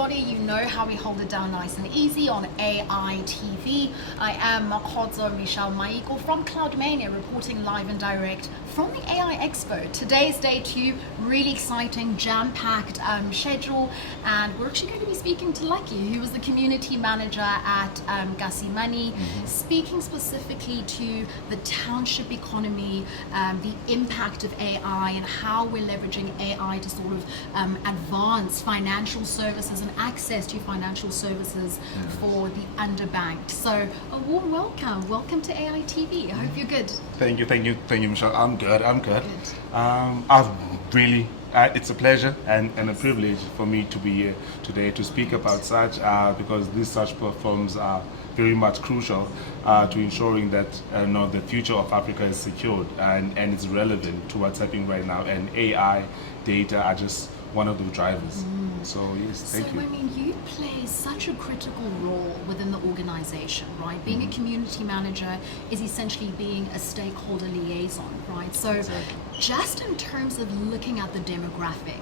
everybody. You know how we hold it down nice and easy on AI TV. I am Makhodzo Michelle Maiko from Cloudmania, reporting live and direct from the AI Expo. Today's day 2, really exciting, jam-packed schedule, and we're actually going to be speaking to Lucky, who is the community manager at Gasimani, speaking specifically to the township economy, the impact of AI, and how we're leveraging AI to sort of advance financial services and access to financial services for the underbanked. So a warm welcome to AI TV. I hope you're good. Thank you, Michelle. I'm good. I've really, it's a pleasure and a privilege for me to be here today to speak about such, because these such platforms are very much crucial to ensuring that the future of Africa is secured and it's relevant to what's happening right now. And AI, data are just one of the drivers. So yes, thank you. So I mean, you play such a critical role within the organization, right? Being a community manager is essentially being a stakeholder liaison, right? So Exactly. Just in terms of looking at the demographic,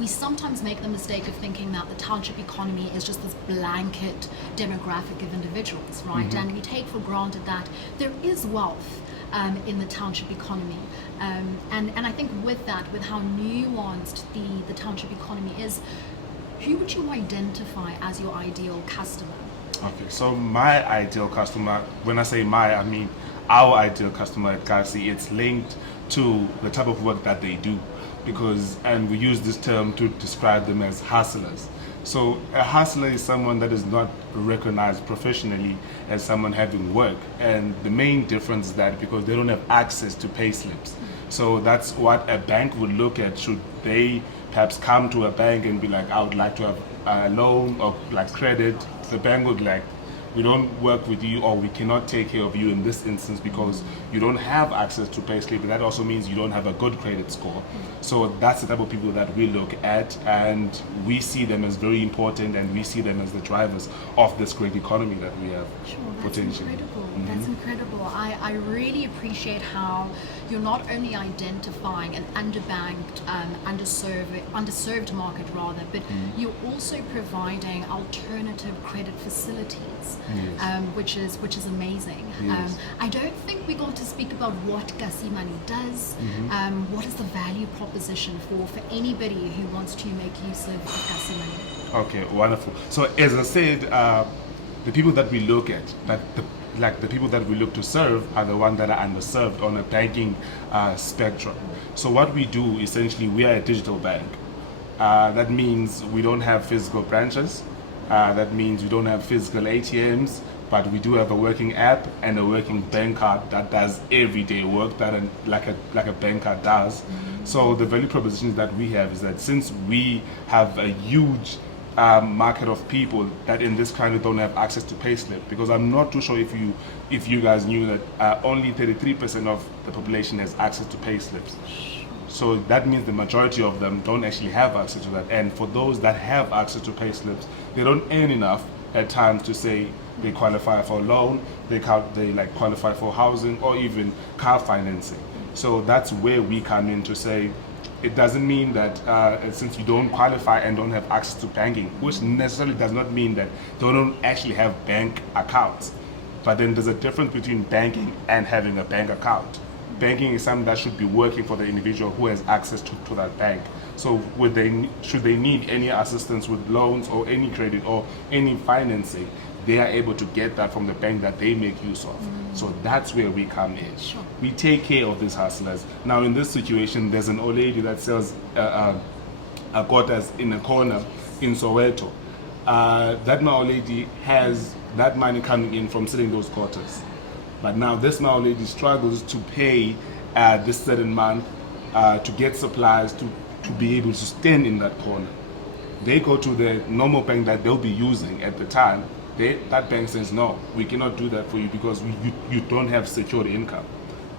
we sometimes make the mistake of thinking that the township economy is just this blanket demographic of individuals, right? And we take for granted that there is wealth in the township economy. And I think with that, with how nuanced the township economy is, who would you identify as your ideal customer? Okay, so my ideal customer, when I say my, I mean our ideal customer at Gasi, it's linked to the type of work that they do, and we use this term to describe them as hustlers. So a hustler is someone that is not recognized professionally as someone having work, and the main difference is that because they don't have access to pay slips. So that's what a bank would look at should they perhaps come to a bank and be like, I would like to have a loan or like credit. The bank would like, we don't work with you, or we cannot take care of you in this instance because you don't have access to pay slip. That also means you don't have a good credit score. So that's the type of people that we look at, and we see them as very important, and we see them as the drivers of this great economy that we have. Sure, that's potentially. incredible. That's incredible. I really appreciate how you're not only identifying an underbanked, underserved market rather, but you're also providing alternative credit facilities, which is amazing. Yes. I don't think we're going to speak about what Gasimani does. What is the value proposition for anybody who wants to make use of Gasimani? Okay, wonderful. So as I said, the people that we look at, the people that we look to serve are the ones that are underserved on a banking spectrum. So what we do, essentially, we are a digital bank. That means we don't have physical branches. That means we don't have physical ATMs, but we do have a working app and a working bank card that does everyday work that like a bank card does. So the value propositions that we have is that since we have a huge market of people that in this country don't have access to payslip, because I'm not too sure if you guys knew that only 33% of the population has access to payslips. So that means the majority of them don't actually have access to that. And for those that have access to payslips, they don't earn enough at times to say they qualify for a loan, they qualify for housing or even car financing. So that's where we come in to say, it doesn't mean that since you don't qualify and don't have access to banking, which necessarily does not mean that they don't actually have bank accounts. But then there's a difference between banking and having a bank account. Banking is something that should be working for the individual who has access to that bank. So should they need any assistance with loans or any credit or any financing, they are able to get that from the bank that they make use of. So that's where we come in. Sure. We take care of these hustlers. Now in this situation, there's an old lady that sells quarters in a corner in Soweto. That my old lady has that money coming in from selling those quarters. But now this my old lady struggles to pay this certain month to get supplies to be able to stand in that corner. They go to the normal bank that they'll be using at the time. That bank says, no, we cannot do that for you because you don't have secured income.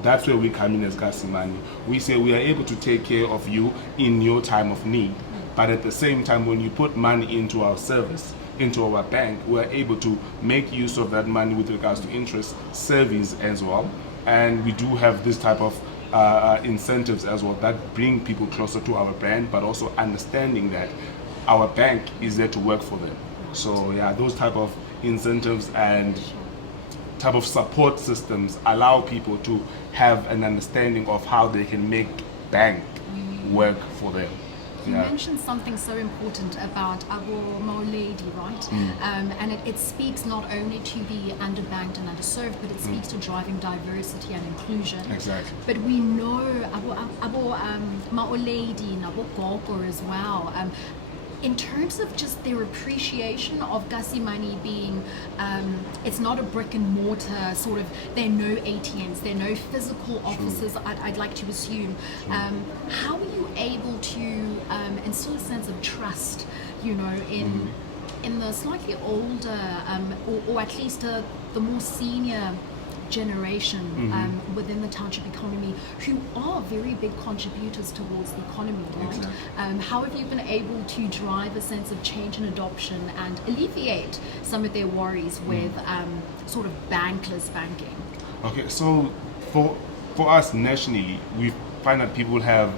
That's where we come in as Gasimani. We say we are able to take care of you in your time of need. But at the same time, when you put money into our service, into our bank, we're able to make use of that money with regards to interest, service as well. And we do have this type of incentives as well that bring people closer to our brand, but also understanding that our bank is there to work for them. So yeah, those type of incentives and type of support systems allow people to have an understanding of how they can make bank work for them. You mentioned something so important about our Maoledi, right? And it speaks not only to the underbanked and underserved, but it speaks to driving diversity and inclusion. Exactly. But we know our Maoledi, Nabo Gogo as well. In terms of just their appreciation of Gasimani being, it's not a brick and mortar sort of, there are no ATMs, there are no physical offices, I'd like to assume. How are you able to instill a sense of trust, you know, in the slightly older, or at least the more senior generation within the township economy who are very big contributors towards the economy, right? Exactly. How have you been able to drive a sense of change and adoption and alleviate some of their worries with sort of bankless banking? Okay, so for us nationally, we find that people have,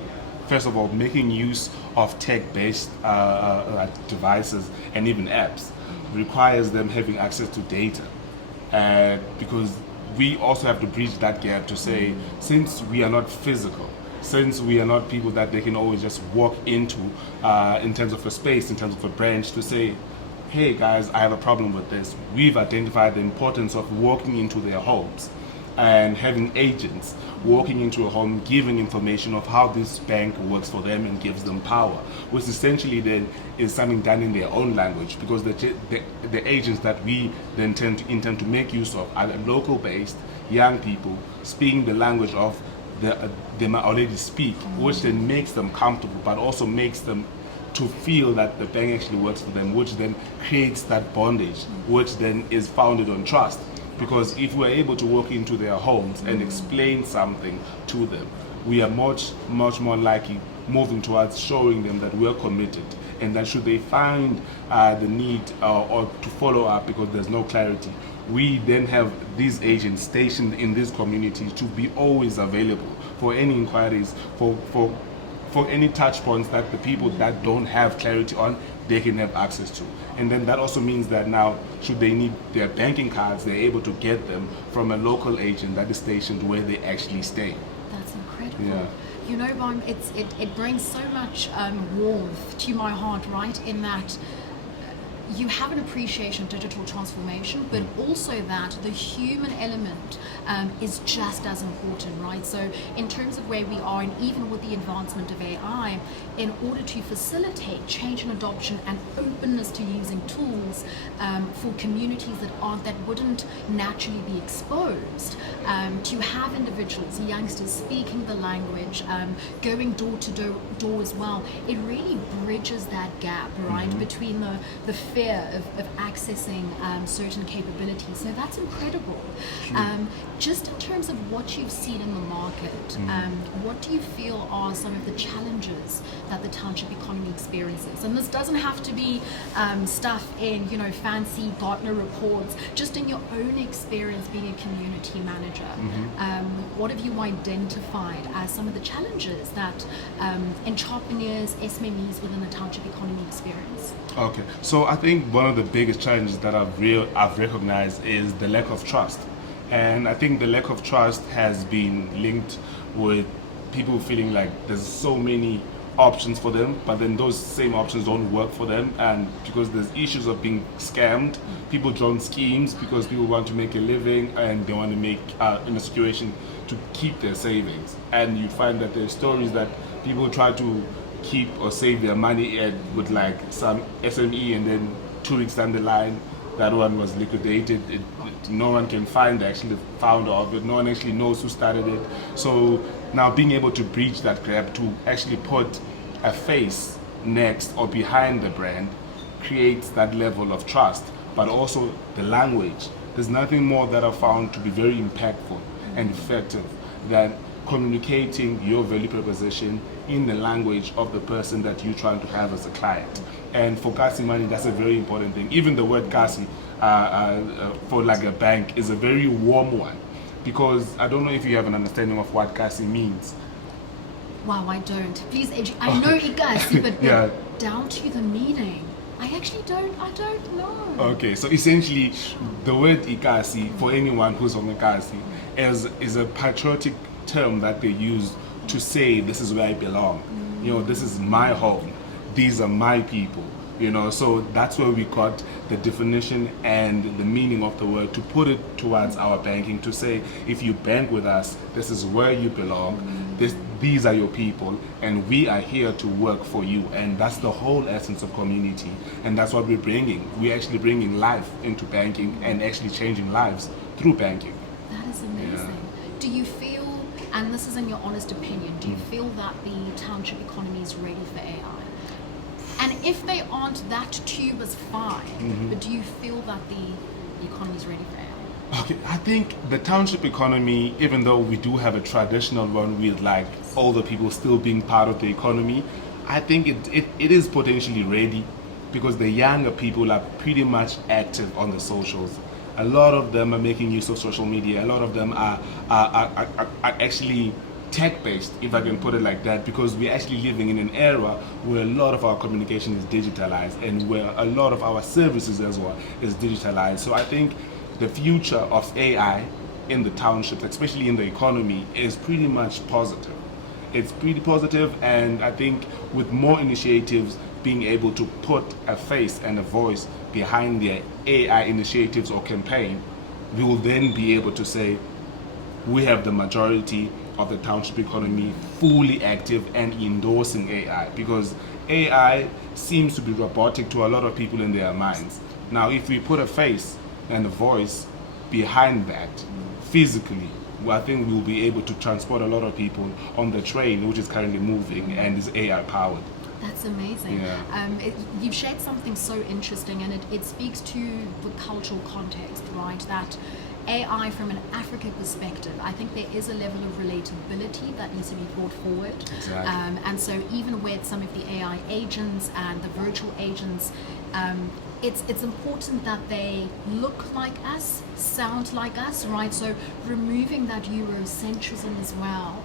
first of all, making use of tech-based devices and even apps requires them having access to data, because we also have to bridge that gap to say, since we are not physical, since we are not people that they can always just walk into in terms of a space, in terms of a branch, to say, hey guys, I have a problem with this. We've identified the importance of walking into their homes and having agents walking into a home, giving information of how this bank works for them and gives them power, which essentially then is something done in their own language, because the agents that we then intend to make use of are local based young people speaking the language of they might already speak, which then makes them comfortable, but also makes them to feel that the bank actually works for them, which then creates that bondage, which then is founded on trust. Because if we're able to walk into their homes and explain something to them, we are much more likely moving towards showing them that we're committed, and that should they find the need or to follow up because there's no clarity, we then have these agents stationed in this community to be always available for any inquiries, for any touch points that the people that don't have clarity on, they can have access to. And then that also means that now, should they need their banking cards, they're able to get them from a local agent that is stationed where they actually stay. That's incredible. Yeah. You know, Bam, it brings so much warmth to my heart, right? In that you have an appreciation of digital transformation, but also that the human element is just as important, right? So in terms of where we are, and even with the advancement of AI, in order to facilitate change and adoption and openness to using tools for communities that wouldn't naturally be exposed, to have individuals, youngsters speaking the language, going door to door as well, it really bridges that gap, right, between the fear of accessing certain capabilities. So that's incredible. Just in terms of what you've seen in the market, what do you feel are some of the challenges that the township economy experiences? And this doesn't have to be stuff in, you know, fancy Gartner reports, just in your own experience being a community manager. What have you identified as some of the challenges that entrepreneurs, SMBs within the township economy experience? Okay, so I think one of the biggest challenges that I've recognized is the lack of trust. And I think the lack of trust has been linked with people feeling like there's so many options for them, but then those same options don't work for them, and because there's issues of being scammed, people join schemes because people want to make a living and they want to make in a situation to keep their savings. And you find that there's stories that people try to keep or save their money with like some SME, and then 2 weeks down the line that one was liquidated. No one can find actually the founder of it. No one actually knows who started it. So now being able to breach that gap, to actually put a face next or behind the brand, creates that level of trust, but also the language. There's nothing more that I've found to be very impactful and effective than communicating your value proposition in the language of the person that you're trying to have as a client. And for Kasi Money, that's a very important thing. Even the word Kasi for like a bank is a very warm one, because I don't know if you have an understanding of what Kasi means. Wow, I don't. Please, I know Igasi, but Yeah. down to the meaning. I actually don't know. Okay, so essentially, the word Ikasi, for anyone who's on Ikasi, is a patriotic term that they use to say, this is where I belong. You know, this is my home. These are my people. You know, so that's where we got the definition and the meaning of the word to put it towards our banking, to say, if you bank with us, this is where you belong. These are your people, and we are here to work for you. And that's the whole essence of community. And that's what we're bringing. We're actually bringing life into banking and actually changing lives through banking. That is amazing. Do you feel, and this is in your honest opinion, do you feel that the township economy is ready for AI? And if they aren't, that too is fine. But do you feel that the economy is ready for AI? Okay, I think the township economy, even though we do have a traditional one with like older people still being part of the economy, I think it is potentially ready because the younger people are pretty much active on the socials. A lot of them are making use of social media. A lot of them are actually tech-based, if I can put it like that, because we're actually living in an era where a lot of our communication is digitalized and where a lot of our services as well is digitalized. So I think the future of AI in the townships, especially in the economy, is pretty much positive. It's pretty positive, and I think with more initiatives being able to put a face and a voice behind their AI initiatives or campaign, we will then be able to say we have the majority of the township economy fully active and endorsing AI, because AI seems to be robotic to a lot of people in their minds. Now, if we put a face and a voice behind that physically, well, I think we'll be able to transport a lot of people on the train, which is currently moving and is AI powered. That's amazing. Yeah. You've shared something so interesting, and it speaks to the cultural context, right? That AI from an African perspective, I think there is a level of relatability that needs to be brought forward. Exactly. And so even with some of the AI agents and the virtual agents, it's important that they look like us, sound like us, right? So removing that Eurocentrism as well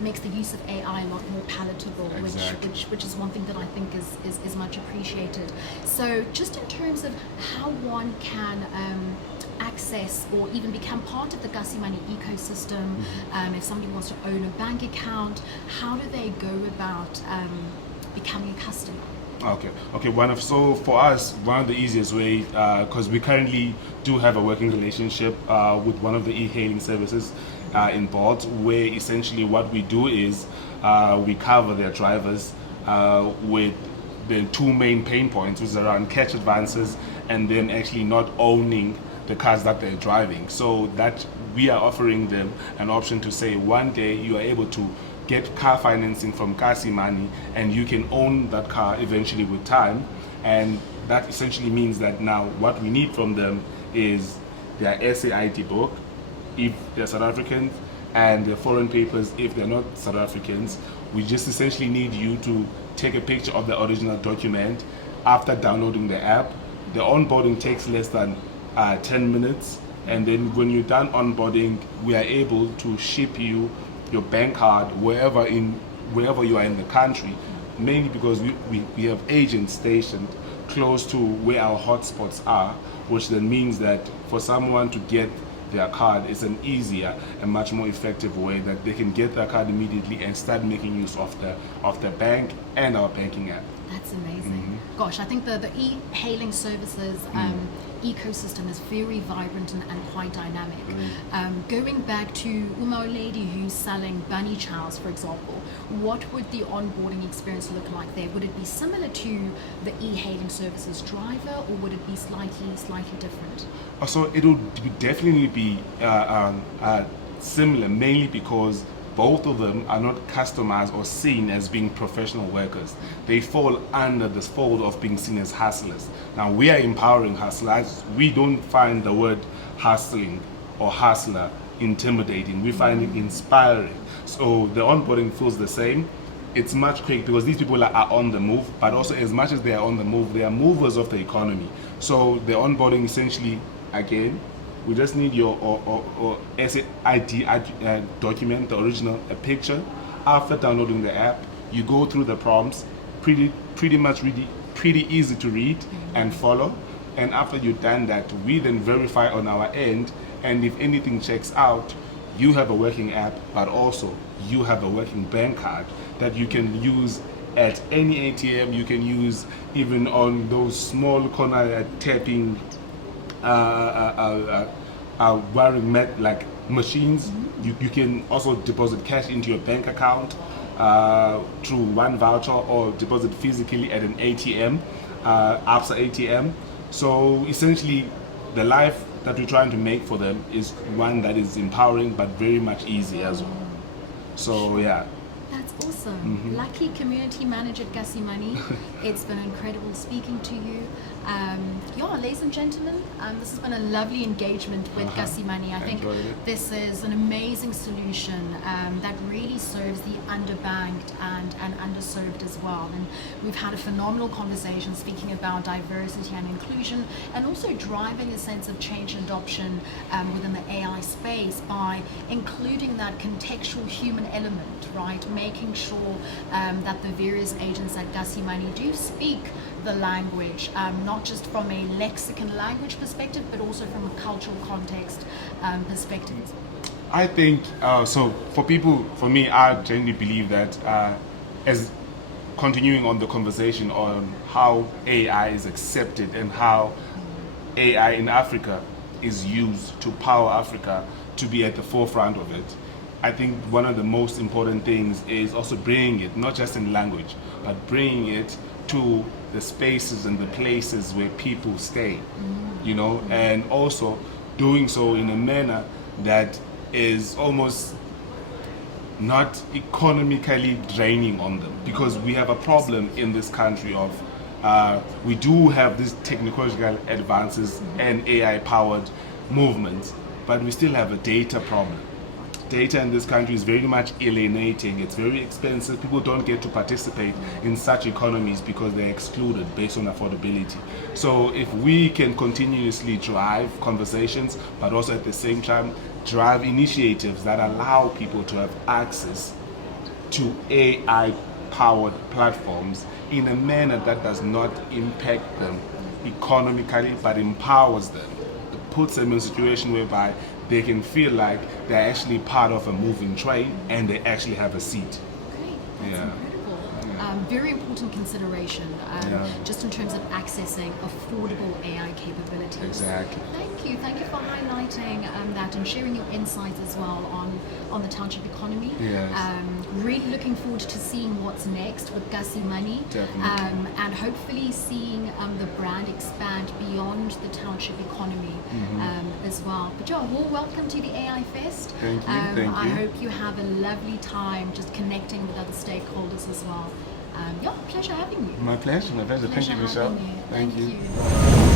makes the use of AI a lot more palatable, Exactly. which is one thing that I think is much appreciated. So just in terms of how one can access or even become part of the Gussie Money ecosystem, if somebody wants to own a bank account, how do they go about becoming a customer? Okay. So for us, one of the easiest ways, because we currently do have a working relationship with one of the e-hailing services in Bolt, where essentially what we do is we cover their drivers with the two main pain points, which is around cash advances and then actually not owning the cars that they're driving. So that we are offering them an option to say one day you are able to get car financing from Gussie Money and you can own that car eventually with time. And that essentially means that now what we need from them is their SAID book if they're South Africans, and their foreign papers if they're not South Africans. We just essentially need you to take a picture of the original document after downloading the app. The onboarding takes less than 10 minutes, and then when you're done onboarding, we are able to ship you your bank card wherever you are in the country, mainly because we have agents stationed close to where our hotspots are, which then means that for someone to get their card is an easier and much more effective way that they can get their card immediately and start making use of the bank and our banking app. That's amazing. Gosh, I think the e-hailing services ecosystem is very vibrant and quite dynamic. Going back to Uma lady who's selling bunny chows, for example, what would the onboarding experience look like there? Would it be similar to the e-hailing services driver, or would it be slightly different? So it will definitely be similar, mainly because both of them are not customized or seen as being professional workers. They fall under this fold of being seen as hustlers. Now, we are empowering hustlers. We don't find the word hustling or hustler intimidating. We find it inspiring. So the onboarding feels the same. It's much quicker because these people are on the move, but also as much as they are on the move, they are movers of the economy. So the onboarding essentially, again, we just need your SAID document, the original, a picture after downloading the app, you go through the prompts, pretty easy to read and follow. And after you've done that, we then verify on our end, and if anything checks out, you have a working app, but also you have a working bank card that you can use at any ATM. You can use even on those small corner tapping wiring like machines. You can also deposit cash into your bank account through one voucher, or deposit physically at an ATM, after ATM. So essentially, the life that we're trying to make for them is one that is empowering but very much easy as well. So yeah. That's awesome. Lucky community manager at Gussie Money. It's been incredible speaking to you. Ladies and gentlemen, this has been a lovely engagement with Gussie Money. I think this is an amazing solution that really serves the underbanked and underserved as well. And we've had a phenomenal conversation speaking about diversity and inclusion, and also driving a sense of change and adoption within the AI space by including that contextual human element, right? Making sure that the various agents at Gussie Money do speak the language, not just from a lexicon language perspective, but also from a cultural context perspective. I think, so for me, I genuinely believe that as continuing on the conversation on how AI is accepted and how AI in Africa is used to power Africa to be at the forefront of it, I think one of the most important things is also bringing it, not just in language, but bringing it to the spaces and the places where people stay, and also doing so in a manner that is almost not economically draining on them, because we have a problem in this country of we do have these technological advances and AI powered movements, but we still have a data problem. Data in this country is very much alienating. It's very expensive. People don't get to participate in such economies because they're excluded based on affordability. So if we can continuously drive conversations, but also at the same time drive initiatives that allow people to have access to AI powered platforms in a manner that does not impact them economically, but empowers them, puts them in a situation whereby they can feel like they're actually part of a moving train and they actually have a seat. Great, that's incredible. Very important consideration, just in terms of accessing affordable AI capabilities. Exactly. Thank you for highlighting that and sharing your insights as well on the township economy. Yes. Really looking forward to seeing what's next with Gussie Money. Definitely. And hopefully seeing the brand expand beyond the township economy as well. But warm welcome to the AI Fest. Thank you. Thank you. I hope you have a lovely time just connecting with other stakeholders as well. Pleasure having you. My pleasure. Thank you, Michelle. Thank you.